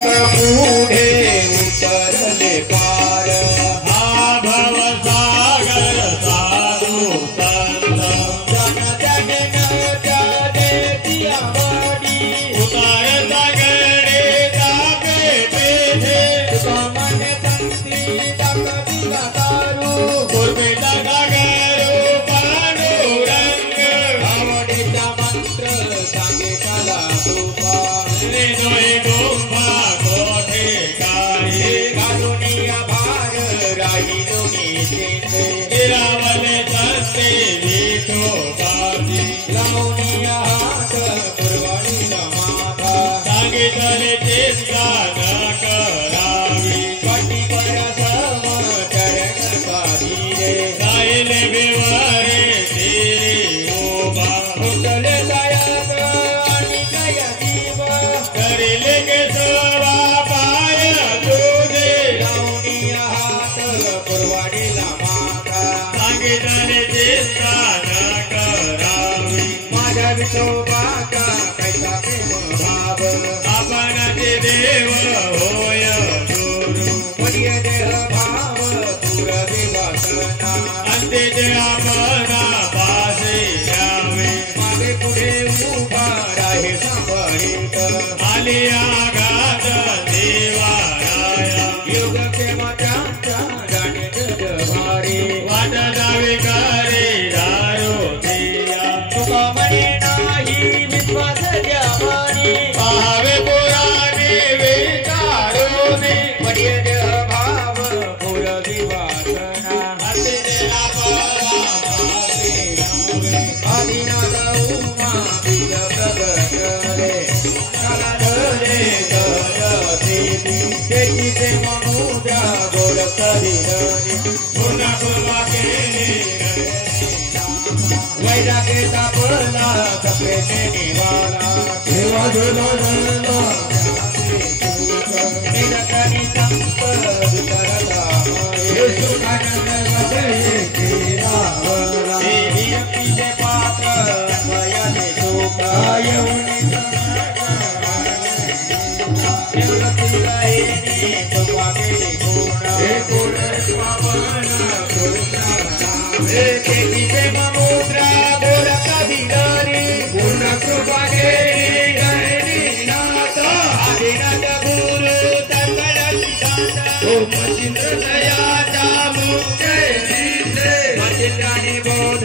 पुढे उतरले पार हा भवसागर साधू संत जन जन जाने दियावाडी उतार सागरे तापे पेठे मन तंती तक दिला तारू पूर्वेचा सागरो पांडुरंग आवडीचा मंत्र सांगे कला तुपा नोय गोंबा कोठे काही कारुनिया भार राहिलोनी शेते गिरावले सस्ते विठो बाजी लावनिया हात पुरवाडीला माथा सांगितले चिंता न करावी पाठीवर सम चरण काढीरे राहिले बेवारे तेरे ओबा उठले गायक आणि गया जीव करिले के सवा पाय तुझे लावनिया हात पुरवाडीला माथा सांगितले चिंता न करावी माझ्या विठोबाचा कैसा प्रेम भाव आपण ते देव होय गुरु प्रिय देह भाव तुर देवासना अंते ते आपणा पासे यावे मागे पुढे उभा राहे सांभाळीत आली आघात देवाराया योग केव्हा त्यांचा जाणे जग भारी वाट जावे करे दारो दिया तुका म्हणे नाही विश्वास द्यावानी पाहावे पुराणे विचारोने प्रिय देह भाव पुर देवासना अंते ते आपणा पासे यावे आदिनाथ उमा बीज प्रगट रे काला धरे धर देवी त्याची ते मनुजा गोड करीरणी पुन्हा कृपा केली वैरागे तापला सप्रेमे निवाला देवा देवा निरकनी संत वितरता हे सुखानंद वदे केरावला देवी अपिजे पात्र वयाने शोका येऊनी निवृत्ती राहिनी तुका केली गुण हे गुण स्वामना करुणा हे देवीचे ममुद्रा गोर कविदारी पूर्ण कृपा केली गहिनी नाथ आदिनाथ गुरु तत्परसिद्धांत ओ मचिंद्र दयाचा मुख्य दिसे मचिंद्राने बोध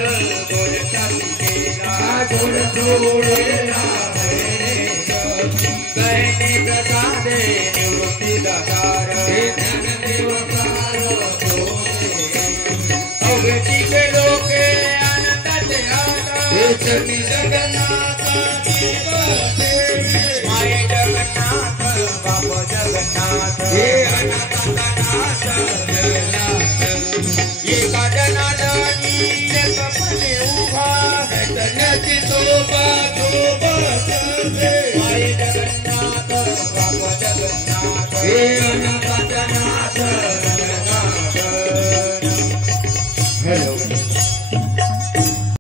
गोर कवी केला गोर सोडेला गहिनी प्रसादे निवृत्ती दातार हे ज्ञानदेव सारो अवघटीचे लोके आनंदाचे आता हे चरणी जगन्नाथ